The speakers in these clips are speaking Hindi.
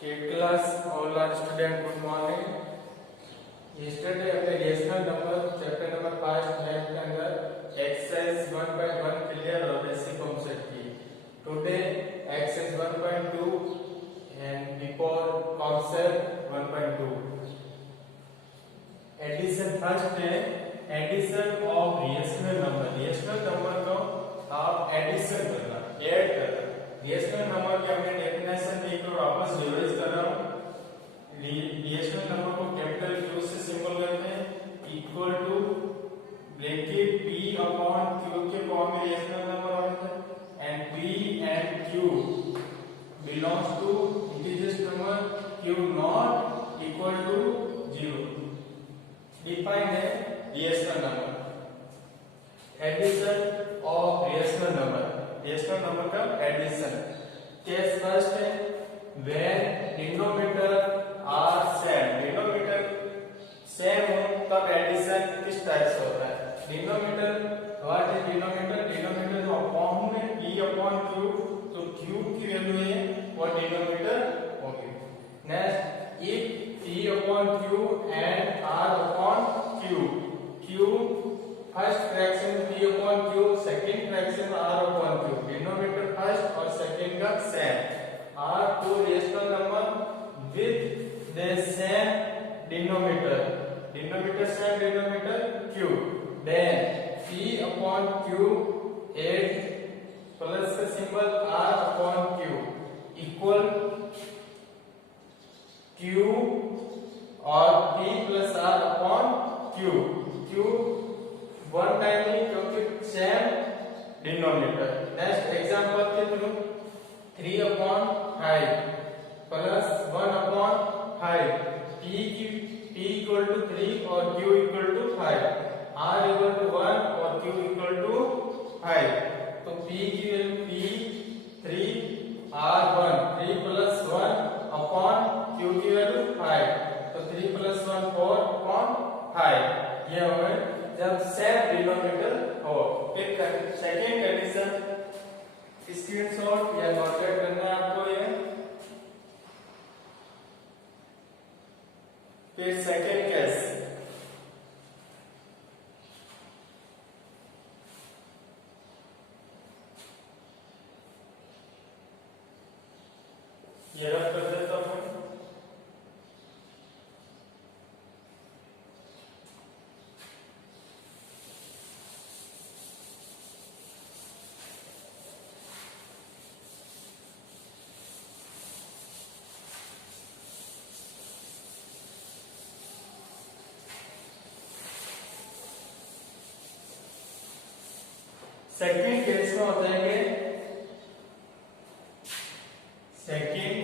Class, all our students, good morning. Yesterday अपने rational number chapter number 5 math के अंदर exercise 1.1 clear और basic concept की. Today exercise 1.2 and before concept 1.2. Addition first है addition of rational number. Rational number को आप addition करना, add करना. रेशनल नंबर की हमने डेफिनेशन देख लो, वापस रिवाइज कर रहा हूं. रेशनल नंबर को कैपिटल क्यू से सिंबल करते हैं, equal to bracket p upon q के फॉर्म में रेशनल नंबर होता है and p and q belongs to integers number q not equal to 0. Define है rational number. Addition of rational number, rational number का एडिशन. केस फर्स्ट है when denominator are same. Denominator same हो तब एडिशन किस टाइप से होता है. Denominator what is denominator. Denominator जो फॉर्म में p अपॉन q, तो q की वैल्यू है वो डिनोमिनेटर होगी. Next if p upon q and r upon q, q first fraction p upon q, second fraction r upon q. Denominator first और सेकंड का same. r two rational number with the same denominator. Denominator same denominator q. Then p upon q add plus का symbol r upon q equal q और p plus r upon q. q one time ही क्योंकि सेम डिनोमिनेटर. नेक्स्ट एग्जांपल के through 3 upon 5 plus 1 upon 5. p equal to 3 और q equal to 5. r equal to 1 और q इक्वल टू 5. तो p की value p 3 r 1, 3 plus 1 upon q की वैल्यू 5. तो 3 प्लस 1 4 अपॉन 5. ये होगा जब सेम डिनोमिनेटर हो. फिर सेकंड कंडीशन स्क्रीनशॉट या नोट करना है आपको ये. फिर सेकंड केस ये रख कर देता हूं. सेकंड केस में हो जाएंगे. Second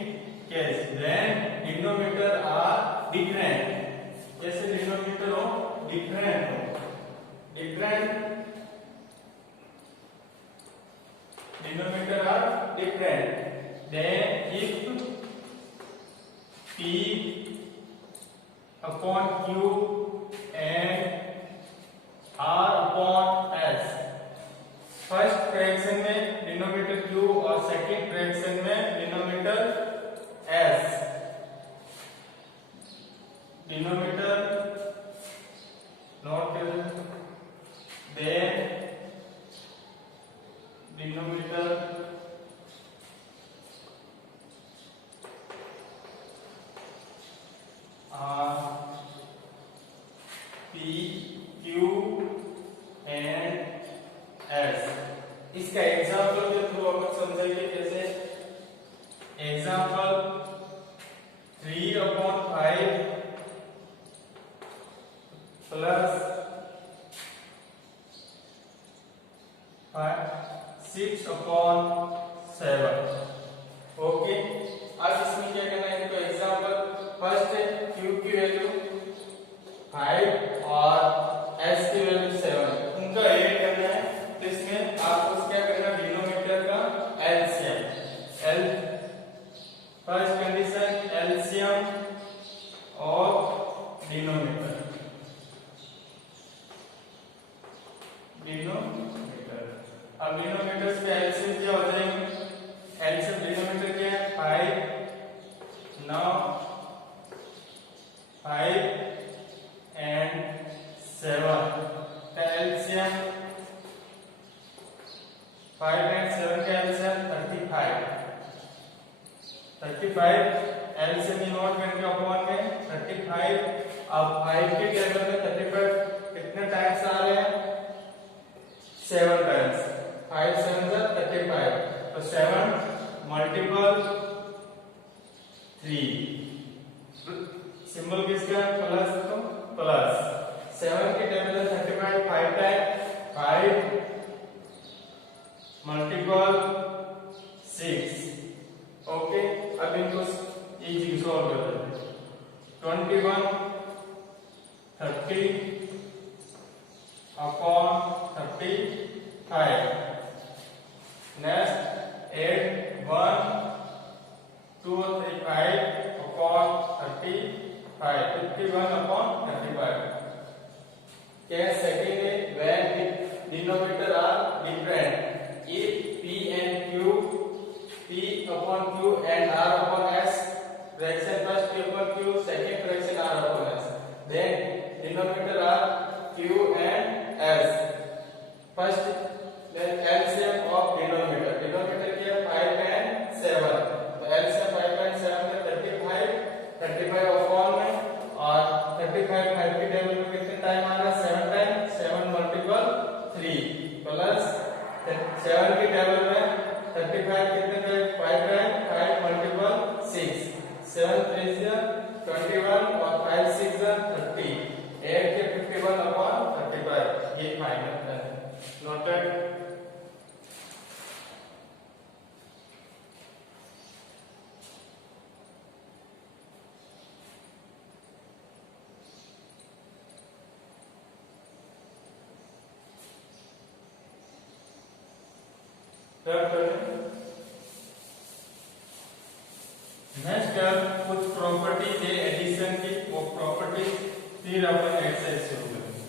case when denominator are different. जैसे डिनोमिनेटर हो डिफरेंट हो, different denominator are different. Then if p upon q and r upon s. First fraction में डिनोमिनेटर q और सेकंड फ्रैक्शन में denominator s. Denominator note then denominator r 35 LCM note करके अपॉन में 35। अब 5 के टेबल में 35 कितने टाइम्स आ रहे हैं? 7 टाइम्स। 5 7 जा 35, तो 7 मल्टीपल 3। सिंबल किसका? प्लस, तो प्लस 7 के टेबल में 35 5 टाइम, 5 मल्टीपल 6। ओके, अब इनको इजी सॉल्व कर देते हैं। 21 30 अपॉन 35। Next 8 1 2 3 5 upon 35, 51 upon 35। क्या सेकंड है? When denominator are different, if p and q, p upon q and r upon s, fraction first p upon q, second fraction r upon s, then denominator are q and s. First, then LCM of denominator, denominator क्या? 5 and 7, तो LCM 5 and 7 में 35 अपॉन में, और 35 5 के टेबल में कितने टाइम आ रहा है? 7 टाइम, 7 मल्टीपल 3 प्लस 7 के टेबल में 35 कितने टाइम? 5 टाइम, 5 मल्टीपल 6, 7 3 जा 21 और 5 6 जा 30, 8 के 51 अपॉन 35। ये फाइनल है। नोटेड। नेक्स्ट कुछ प्रॉपर्टीज है एडिशन की, वो प्रॉपर्टीज फिर अपन एक्सरसाइज शुरू करेंगे।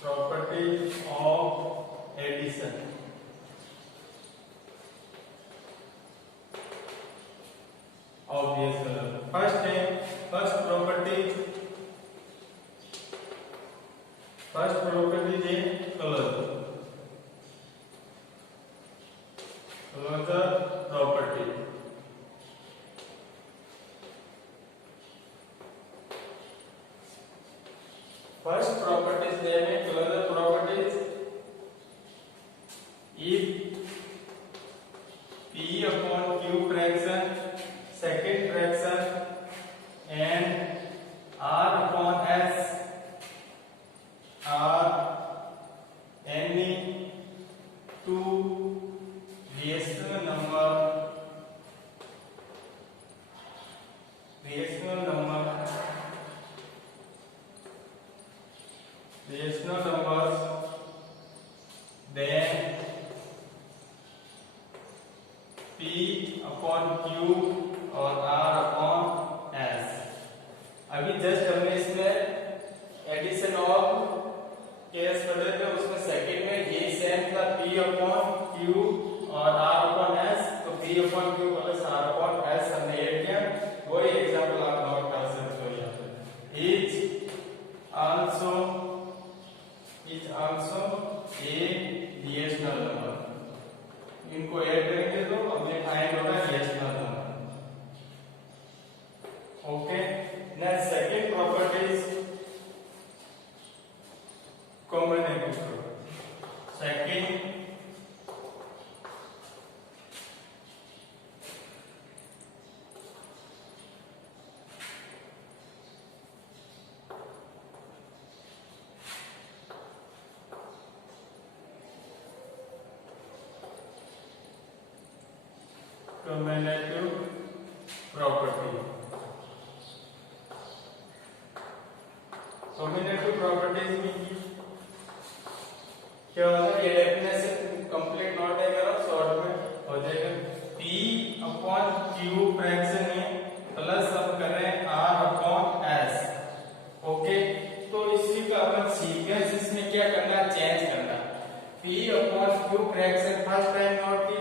Properties of addition. Obvious first है, फर्स्ट प्रॉपर्टी है closure property. First properties name है closure properties. If p upon q fraction, second fraction and r upon s are any two rational numbers then p upon q और r upon s। अभी जस्ट हमने इसमें एडिशन ऑफ केस पढ़े थे, उसमें सेकंड में ये सेम था p upon q और r upon s, तो p upon q plus r upon s हमने ऐड किया। वही एग्जांपल आप नोट कर सकते हो यहाँ पे। Is also a rational number, इनको ऐड करेंगे तो हमें फाइंड होगा rational number. Okay, next second properties combinative. Second combinative property। combinative properties में क्या होता है? ये डेफिनेशन कंप्लीट नोट है, करो शॉर्ट में हो जाएगा। p अपॉन q फ्रैक्शन में प्लस हम कर रहे हैं r अपॉन s। ओके, तो इसी का अपन सीक्वेंस इसमें क्या करना है? चेंज करना। p upon q fraction first time note की,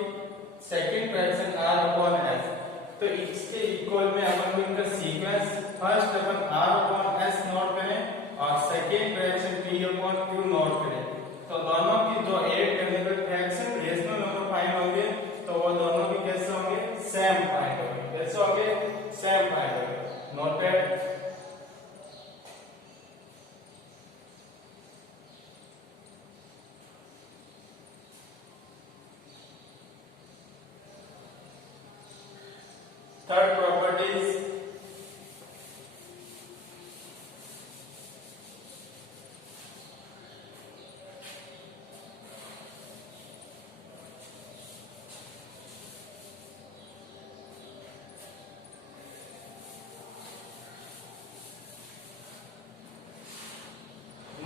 second fraction r upon s, तो इसके इक्वल में अपन को इनका सीक्वेंस फर्स्ट अपन r अपॉन s नोट करें और second fraction p upon q note करें। तो दोनों की जो ऐड करने पर फ्रैक्शन रेशनल नंबर फाइंड होंगे, तो वो दोनों भी कैसे होंगे, सेम फाइंड होंगे। कैसे होंगे, सेम फाइंड होंगे। नोटेड। थर्ड प्रॉपर्टीज,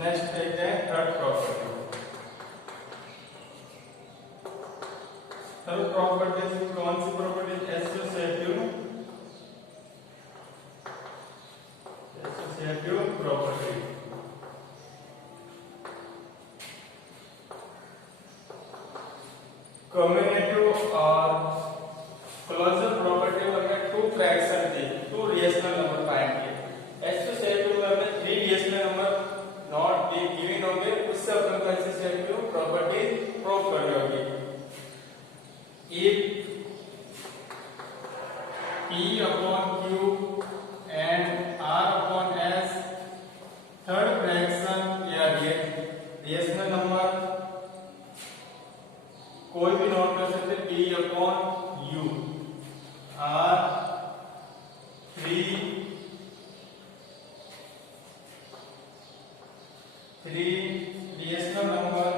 नेक्स्ट देखते हैं थर्ड प्रॉपर्टी। थर्ड प्रॉपर्टीज कौन सी प्रॉपर्टीज, एसोसिएटिव प्रॉपर्टी। कम्युटेटिव और क्लोजर प्रॉपर्टी में हमें टू फ्रैक्शन दी, टू रेशनल नंबर फाइंड किए। एसोसिएटिव में हमें three rational number not be given होंगे, उससे अपन को एसोसिएटिव प्रॉपर्टी प्रूव करनी होगी। इफ p upon q and r upon s third fraction या रेशनल नंबर कोई भी नोट कर सकते, p upon u r 3 rational number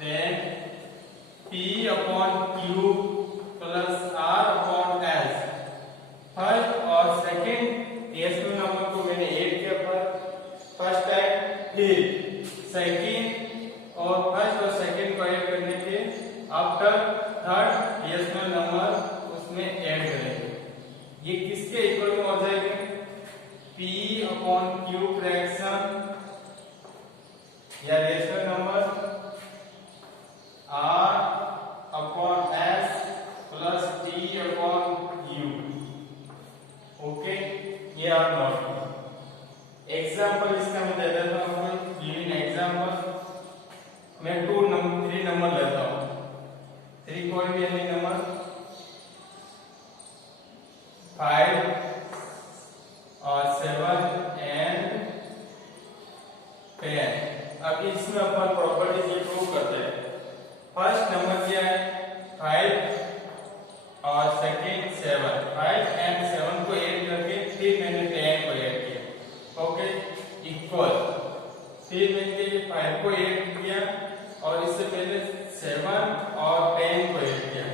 then p upon q plus r upon s first और सेकंड रेशनल नंबर को मैंने ऐड किया फर्स्ट टाइम, फिर सेकंड और फर्स्ट और सेकंड को ऐड करने के आफ्टर थर्ड रेशनल नंबर उसमें ऐड करेंगे। ये किसके इक्वल में हो जाएंगे, p अपॉन q फ्रैक्शन या rational number r upon s plus t upon u। Okay, ये आप नोट। एग्जाम्पल इसका मैं दे देता हूँ, गिवन एग्जाम्पल। मैं 3 नंबर लेता हूँ, 3 कोई भी एनी नंबर 5 और 7 एंड 10। अब इसमें अपन प्रॉपर्टीज ये प्रूव करते हैं। फर्स्ट नंबर क्या है, 5 और सेकंड 7, 5 एंड 7 को ऐड करके फिर मैंने 10 को ऐड किया। Okay, equal. फिर मैंने ये 5 को ऐड किया और इससे पहले 7 और 10 को ऐड किया।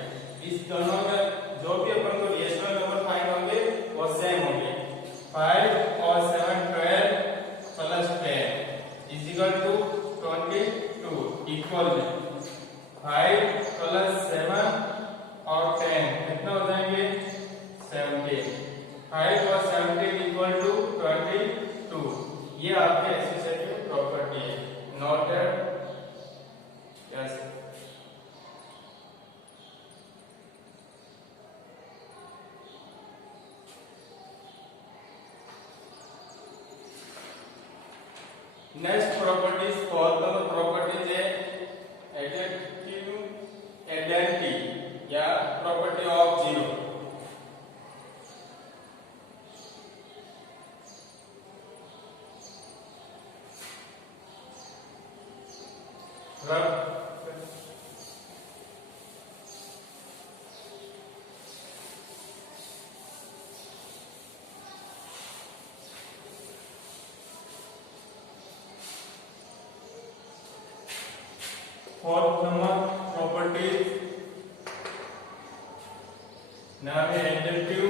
इस दोनों में जो भी अपन को रेशनल नंबर फाइंड होंगे वो सेम होंगे। 5 और 7 12 plus 10 is equal to 22। Equal में 5 प्लस 7 और 10 कितना हो जाएंगे, 17। 5 और 17 इक्वल टू 22। ये आपके एसोसिएटिव प्रॉपर्टी है। Noted. Yes. Next properties, fourth number properties है एडिटिव आइडेंटिटी या property of zero. Fourth number properties नाम है एडिटिव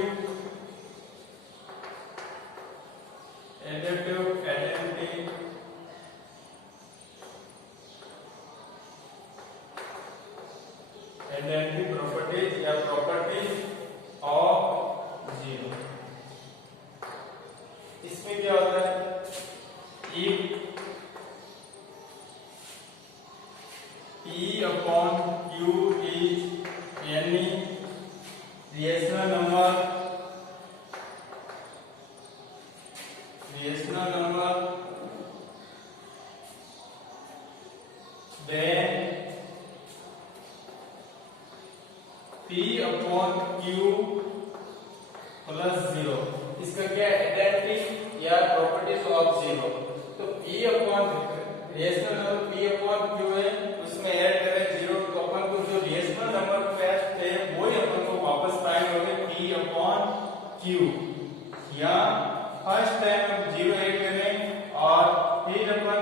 आइडेंटिटी। आइडेंटिटी प्रॉपर्टीज या 0। इसमें क्या होता है, if P upon Q is any rational number then P upon Q plus 0, इसका क्या आइडेंटिटी या प्रॉपर्टीज ऑफ 0। तो P upon rational number P upon Q है, उसमें ऐड करें 0, तो अपन को जो रेशनल नंबर फर्स्ट है वो ही अपन को वापस पाएंगे P अपॉन Q। या फर्स्ट टाइम हम 0 ऐड करें और फिर अपन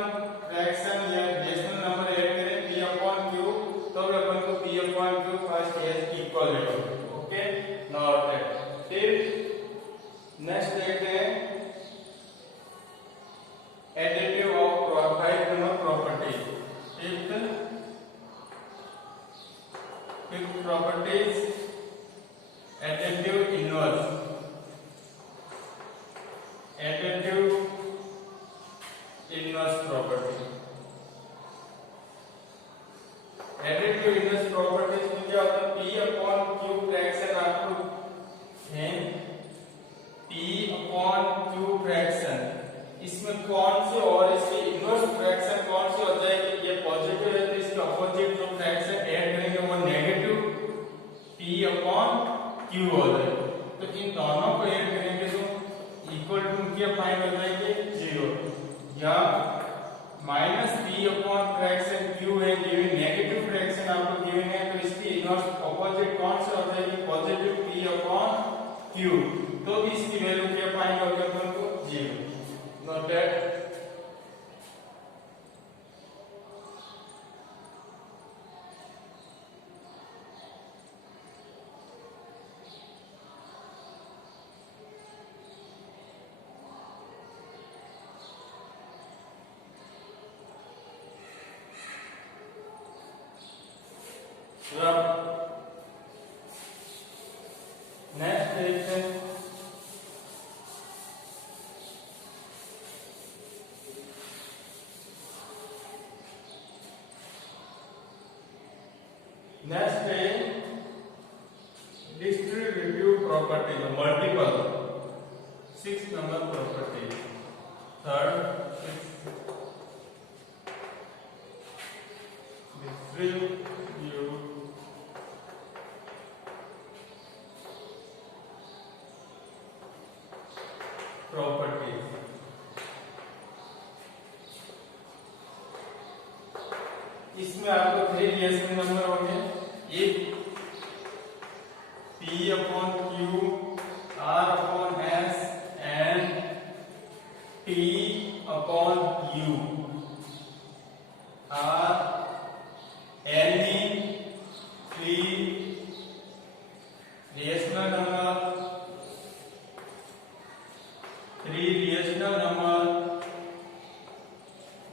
फ्रैक्शन या रेशनल नंबर ऐड करें P अपॉन Q, तो अपन को P upon Q first as equal है। Okay, not that. फिर नेक्स्ट देखते हैं additive of 5 number property. Fifth properties additive inverse. Additive inverse property. Additive inverse properties में क्या होता है, P अपॉन Q फ्रैक्शन आपको है P अपॉन Q फ्रैक्शन, इसमें कौन से और इसके इनवर्स फ्रैक्शन कौन से होता है कि ये पॉजिटिव है तो इसके अपोजिट जो फ्रैक्शन ऐड करेंगे वो नेगेटिव P अपॉन Q हो जाएगा। तो इन दोनों को ऐड करेंगे तो इक्वल टू क्या फाइंड हो जाएंगे 0, या minus P upon fraction Q है गिवन नेगेटिव फ्रैक्शन आपको गिवन है, तो इसकी इनवर्स अपोजिट कौन से हो जाएगी पॉजिटिव P अपॉन Q, तो भी इसकी वैल्यू क्या फाइंड होगी अपन को 0। Note that. नेक्स्ट देखते हैं नेक्स्ट है distributive property, multiple 6 number property. Third distributive property. इसमें आपको 3 रिलेशन नंबर होंगे, एक P upon Q, R upon S and T upon U। R any 3 rational number, 3 rational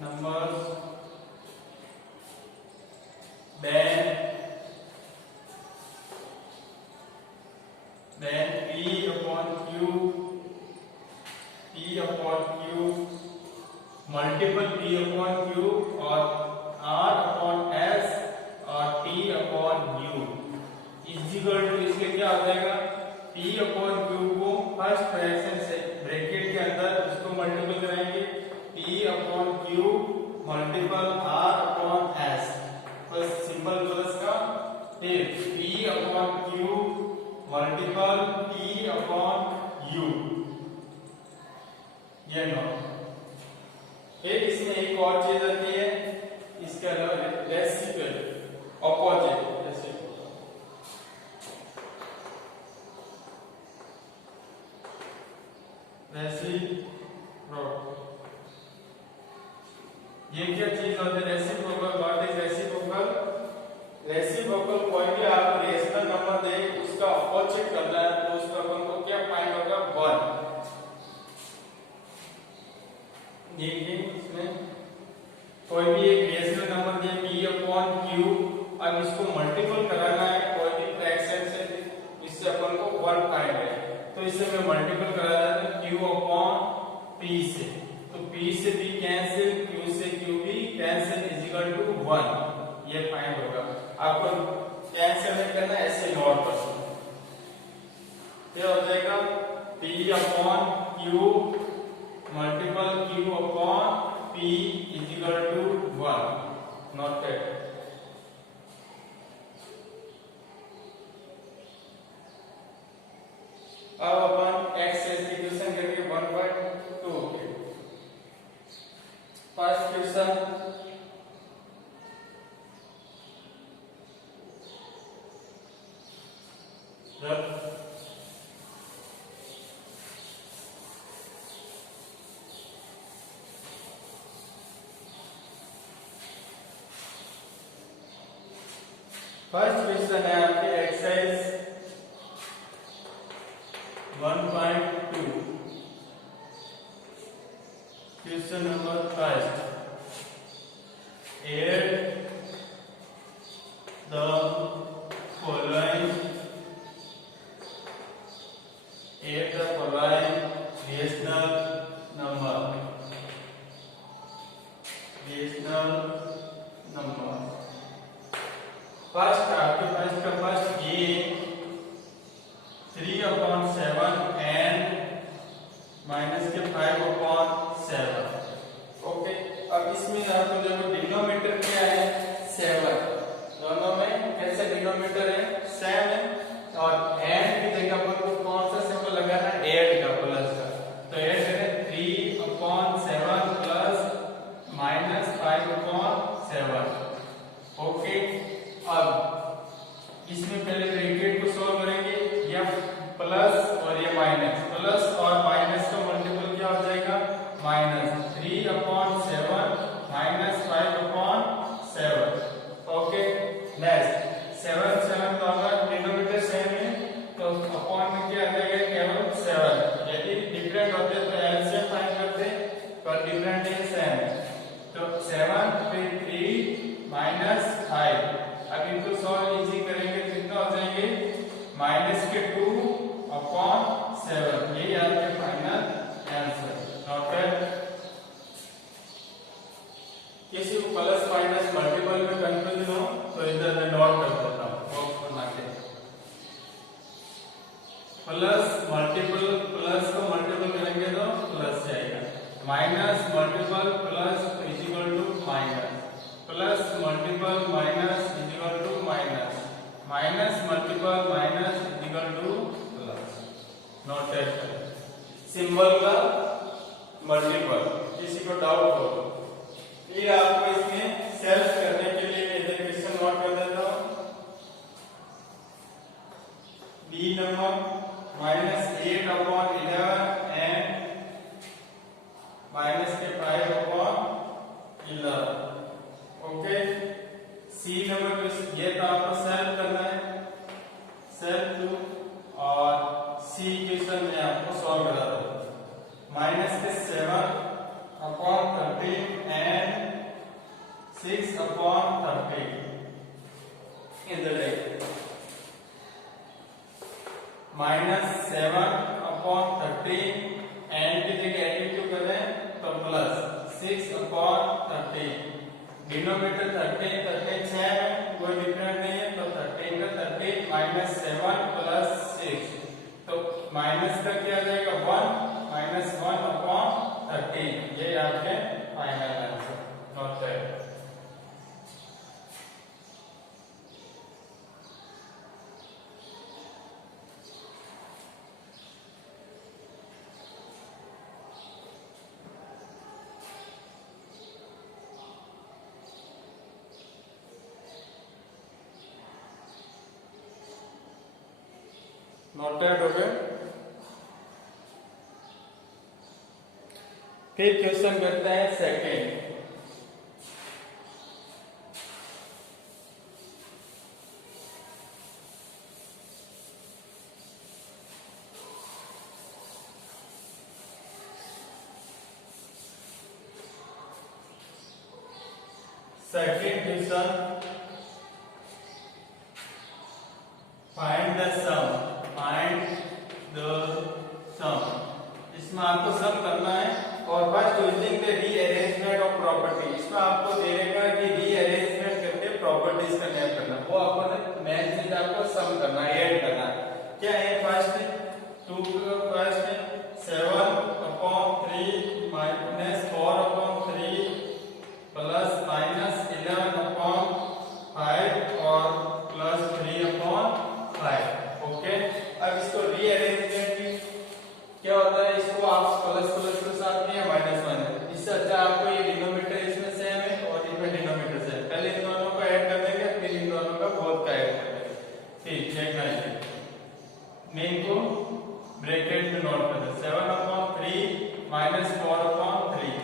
numbers then P upon Q multiple P upon Q और R upon S और T upon U is equal to, इसके क्या हो जाएगा P upon Q को फर्स्ट फ्रैक्शन से ब्रैकेट के अंदर इसको मल्टीपल कराएंगे P upon Q multiple R upon S, बस सिंपल प्लस का फिर P upon Q multiple P upon U, ये नो। फिर इसमें एक और चीज आती है, इसके अलावा रेसिप्रोकल ऑपोजिट रेसिप्रोकल। ये क्या चीज होती है reciprocal? What is reciprocal? Reciprocal कोई भी आप रेशनल नंबर दे उसका अपोजिट करना है तो उसका अपन को क्या फाइंड होगा 1। देखिए इसमें कोई भी एक रेशनल नंबर दे P अपॉन Q, अब इसको मल्टीपल कराना है कोई भी फ्रैक्शन से, इससे अपन को 1 फाइंड है। तो तो इसे मैं मल्टीपल करा देता हूं q अपॉन p से, तो p से p कैंसिल, q से q भी कैंसिल इज इक्वल टू 1, ये फाइंड होगा। आपको कैंसिल नहीं करना, ऐसे नोट कर सकते, क्या हो जाएगा p upon q multiple q upon p is equal to 1, not that. अब अपन x सब्स्टिट्यूशन करेंगे 1/2 के। फर्स्ट क्वेश्चन है आपके exercise 1.2 question number first, add the following rational number first आपके पास का फर्स्ट ये 3/7 एंड माइनस के 5/7। ओके, अब इसमें आपको देखो डिनोमिनेटर क्या है 7, दोनों में कैसे डिनोमिनेटर है सेम है, और एंड की जगह पर तो कौन सा सिंबल लगाना है ऐड का, प्लस का, तो ऐड करें 3/7 प्लस माइनस 5/7। ओके, अब इसमें पहले ब्रैकेट को सॉल्व करेंगे, ये प्लस और ये माइनस, प्लस और माइनस का मल्टीपल क्या हो जाएगा माइनस 3/7 माइनस 5/7। ओके, नेक्स्ट 7 तो हमारा डिनोमिनेटर सेम है, तो अपॉन में क्या आ जाएगा केवल 7, यदि डिफरेंट होते तो एलसीएम फाइंड करते, पर डिफरेंट है सेम, तो 7 फिर 3 माइनस 5। अब इनको सॉल्व इजी करेंगे तो कितना हो जाएंगे माइनस के 2/7, यही आपके फाइनल आंसर। नोटेड, किसी को प्लस माइनस मल्टीपल में कंफ्यूजन हो तो इधर मैं नोट कर देता हूं बॉक्स बना के, प्लस मल्टीपल, प्लस को मल्टीपल करेंगे तो प्लस जाएगा, minus multiple plus is equal to minus, plus multiple minus is equal to minus, minus multiple minus is equal to plus. Noted, symbol का मल्टीपल, किसी को डाउट हो तो फिर आपको इसमें सेल्फ करने के लिए इधर क्वेश्चन नोट कर देता हूं, बी नंबर -8/11 एंड माइनस के 5/11। ओके, सी नंबर ये तो आपको सेल्फ करना है, सेल्फ टू, और सी क्वेश्चन में आपको सॉल्व करा दो, माइनस के 7/13 एंड 6/13 इधर देखिए, -7/13 एंड की जगह एडिटिव कर रहे हैं तो प्लस 6/13, डिनोमिनेटर 13 6 है, कोई डिफरेंट नहीं है, तो 13 का 13 -7 प्लस 6, तो माइनस का क्या आ जाएगा 1 -1/13, ये आपके final answer. Note that. Noted हो गए। फिर क्वेश्चन करते हैं second, question, find the sum सम करना है, ऐड करना है। क्या है first 2 first 7/3 minus 4/3 plus minus 11/5 और प्लस 3/5। ओके, अब इसको रीअरेंजमेंट क्या होता है, इसको आप प्लस प्लस के साथ में या माइनस माइनस, इससे अच्छा आपको ये डिनोमिनेटर इसमें सेम है और इसमें डिनोमिनेटर सेम, पहले इन दोनों को ऐड कर देंगे फिर इन दोनों का बोथ का ऐड कर देंगे। ठीक, देखना है मैं इनको ब्रैकेट में नोट कर दे 7/3 माइनस 4/3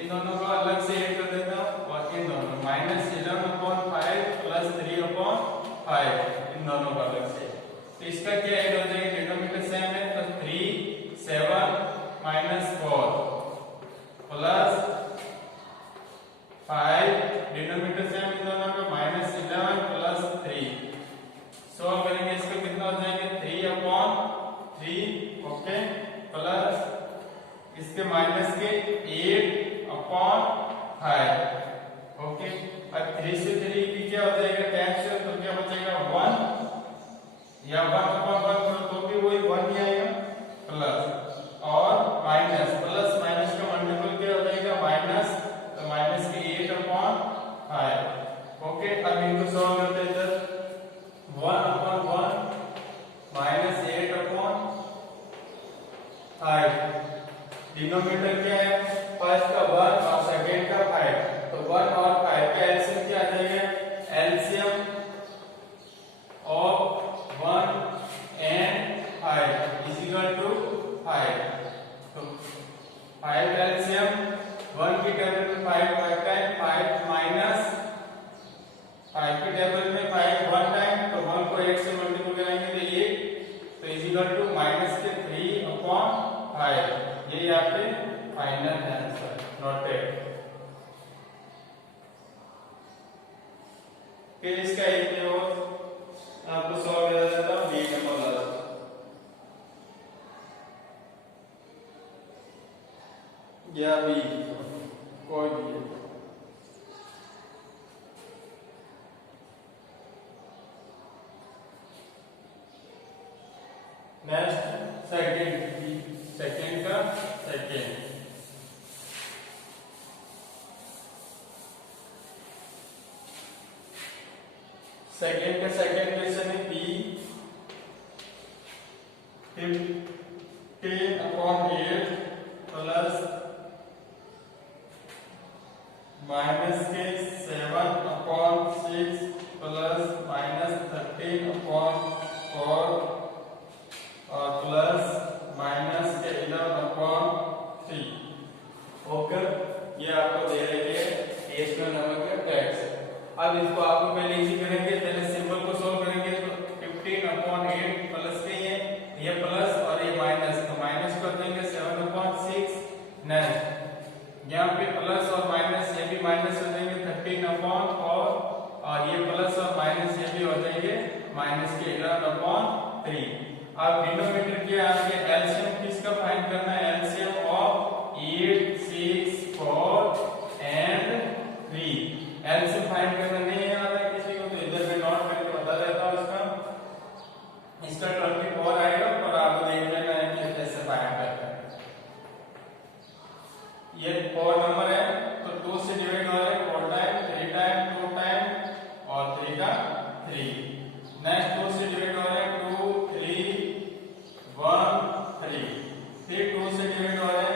इन दोनों को अलग से ऐड कर देता हूं और इन दोनों माइनस 11/5 प्लस 3/5 इन दोनों को अलग से। तो इसका क्या ऐड हो जाएगा, डिनोमिनेटर सेम है तो 3 7 minus 4 plus 5 denominator same in दोनों का माइनस 11 प्लस 3 सॉल्व करेंगे इसका कितना हो जाएगा 3/3 ओके प्लस इसके माइनस के 8/5 ओके। अब 3 से 3 की क्या हो जाएगा कैंसिल तो क्या बचेगा 1 या 1/1 करो तो भी वही 1 ही आएगा प्लस और माइनस प्लस माइनस का मल्टीपल क्या हो जाएगा माइनस तो माइनस के 8/5 ओके। अब इनको सॉल्व करते हैं इधर 1/1 माइनस 8/5 डिनोमिनेटर क्या है फर्स्ट का 1 और सेकंड का 5 तो 1 और 5 का एलसीएम क्या आ जाएगा, LCM of 1 and 5 is equal to 5 तो 5 एलसीएम 1 की टेबल में 5 टाइम 5 माइनस 5 की टेबल में 5 1 टाइम तो 1 को 8 से मल्टीप्लाई करेंगे तो 8 तो इज इक्वल टू माइनस के 3/5 ये यहाँ पे फाइनल आंसर नोटेड। फिर इसका एक और आपको सॉल्व किया जाता है बी नंबर वाला या बी कोई भी नेक्स्ट सेकंड का सेकंड का सेकंड क्वेश्चन है बी 15/8 प्लस माइनस के 7/6 प्लस माइनस 13/4 और प्लस माइनस के 11/3 ओके। ये आपको दे रही है एस्टोन नंबर के टैक्स। अब इसको आपको पहले इजी करेंगे, पहले सिंबल को सॉल्व करेंगे तो 15/8 प्लस के ये प्लस और ये माइनस तो माइनस कर देंगे 7/6 नेक्स्ट यहाँ पे प्लस और माइनस ये भी माइनस हो जाएंगे 13/4 और ये प्लस और माइनस ये भी हो जाएंगे माइनस के 11/3। अब डिनोमिनेटर क्या है आपके एलसीएम किसका फाइंड करना है, LCM of 8 6 4 and 3 LCM find करना नहीं आ रहा है किसी को तो इधर मैं नोट करके बता देता हूं इसका 24 आएगा और आपको देख लेना है कि कैसे फाइंड करना है। ये 4 नंबर है तो 2 से डिवाइड हो रहा है 4 टाइम 3 टाइम 2 टाइम और 3 का 3 नेक्स्ट 2 से डिवाइड हो रहा है 2 3 1 3 फिर 2 से डिवाइड हो रहा है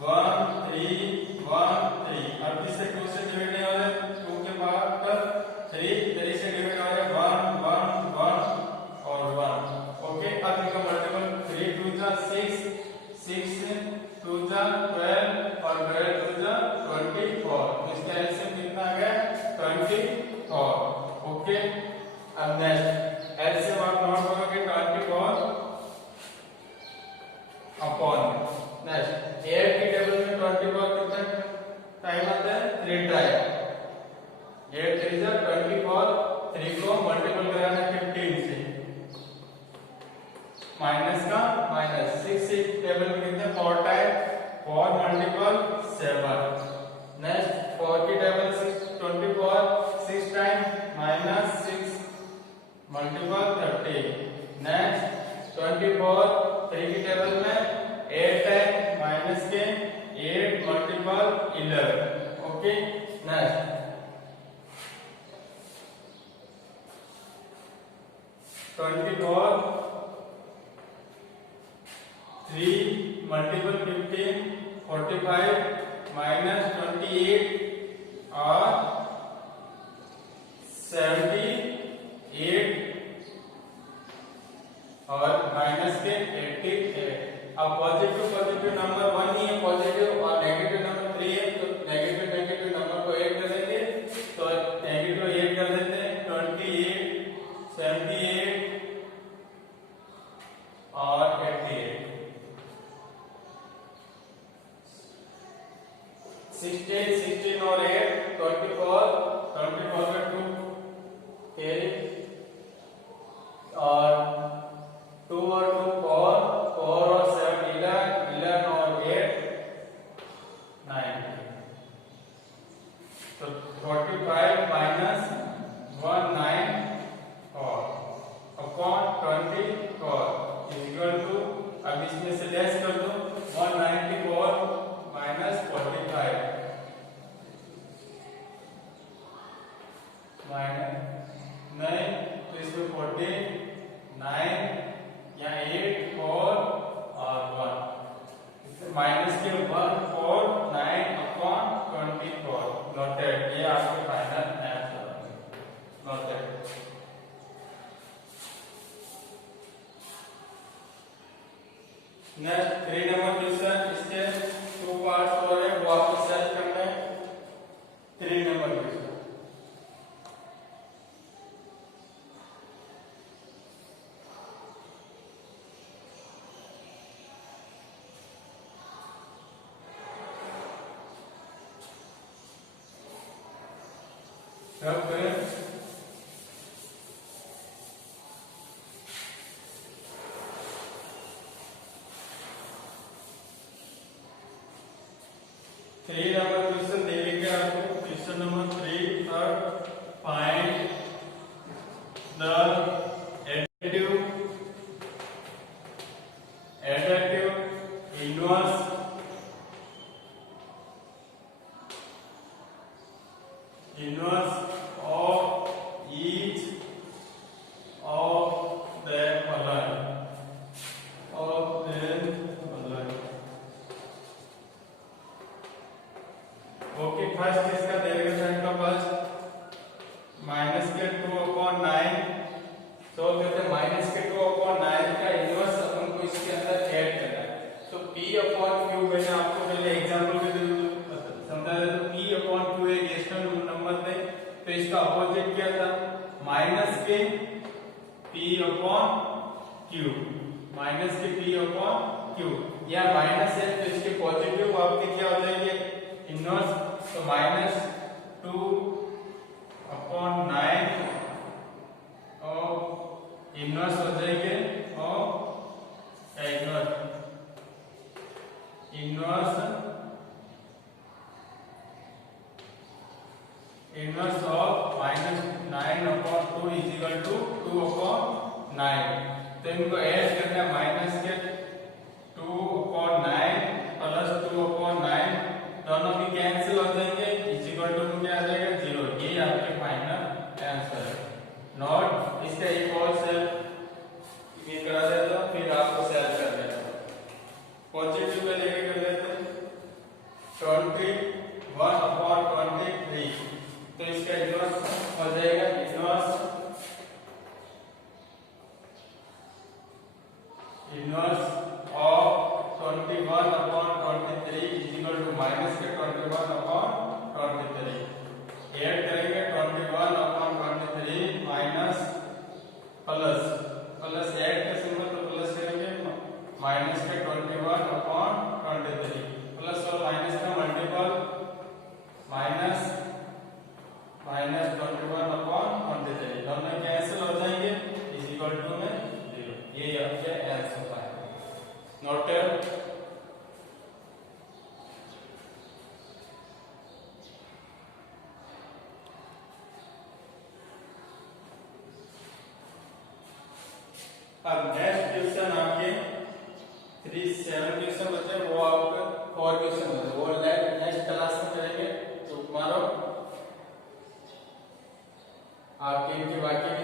1 3 1 3 अब इससे 2 से डिवाइड नहीं हो रहा है 2 के बाद 3 से डिवाइड हो रहा है 1 1 1 और 1 ओके। अब इनका मल्टीपल 3 2 जा 6 6 2 जा 12 और 12 2 जा 24 तो इसका एलसीएम कितना आ गया 24 ओके। अब नेक्स्ट एलसीएम आप नोट करोगे 24 अपॉन नेक्स्ट 8 की टेबल में 24 कितना टाइम आता है 3 टाइम 8 3 जा 24 3 को मल्टीपल कराना 15 से माइनस का माइनस 6 टेबल में कितने 4 टाइम 4 मल्टीपल 7 नेक्स्ट 4 की table 6 24 6 time minus 6 multiple 30। Next 24 3 की टेबल में 8 है, माइनस के 8 multiple 11। Okay. Next 24 3 multiple 15 45 minus 28 और 78 और माइनस के 88। अब पॉजिटिव नंबर 1 ही है, पॉजिटिव और नेगेटिव नंबर 3 है, तो नेगेटिव नंबर को ऐड कर देंगे, तो नेगेटिव ऐड कर देते हैं 28 78 और 88। 16 और 8 24 में 2 कैरी और 2 और 2 4 और 7 11 और 8 9। तो 45 minus 194 upon 24 is equal to, अब इसमें से लेस कर दो 194 माइनस 45 माइनस 9, तो इसमें 49 या 8 4 और 1 माइनस के 1 4 9 अपॉन 24। नोटेड। ये आपके final answer noted. Next 3 number question, इसके 2 पार्ट्स और है, वो आपको सॉल्व करना है। 3 नंबर क्वेश्चन रब करें। थ्री नंबर क्वेश्चन दे देंगे आपको। Question number 3 find the additive inverse of each of the following okay. First इसका डेरिवेशन का फर्स्ट माइनस के 2/9, तो कहते हैं माइनस के 2/9 का इनवर्स अपन को इसके अंदर ऐड करना है। तो p/q मैंने आपको पहले एग्जांपल के थ्रू समझा दिया। तो p/q एक रेशनल नंबर थे, तो इसका अपोजिट क्या था, माइनस के p/q, माइनस के p/q। या माइनस है तो इसके पॉजिटिव आपके क्या हो जाएंगे, इनवर्स। तो माइनस 2/9 और इनवर्स हो जाएंगे और inverse of -9/2 is equal to 2/9। तो इनको ऐड करना है, माइनस के 2/9 प्लस 2/9 दोनों भी कैंसिल हो जाएंगे, इज इक्वल टू क्या आ जाएगा 0। ये आपके फाइनल आंसर है। नोट इसका एक और सेल्फ ये करा देता हूं, फिर आपको सेल्फ कर देता हूं। पॉजिटिव पे लेके कर देते हैं 21/23। तो इसका इनवर्स हो जाएगा, inverse of 21/23 is equal to minus के 21/23। ऐड करेंगे 21/23 माइनस प्लस ऐड का सिंबल तो प्लस करेंगे, माइनस के 21/23 प्लस और माइनस का मल्टीपल माइनस 21/23 दोनों कैंसिल हो जाएंगे, इज इक्वल टू में 0। ये आपका आंसर है। नोटेड। अब नेक्स्ट क्वेश्चन आपके 7 क्वेश्चन बचे, वो आपके 4 क्वेश्चन बचे, वो नेक्स्ट क्लास में करेंगे। तो मारो आपके इनके बाकी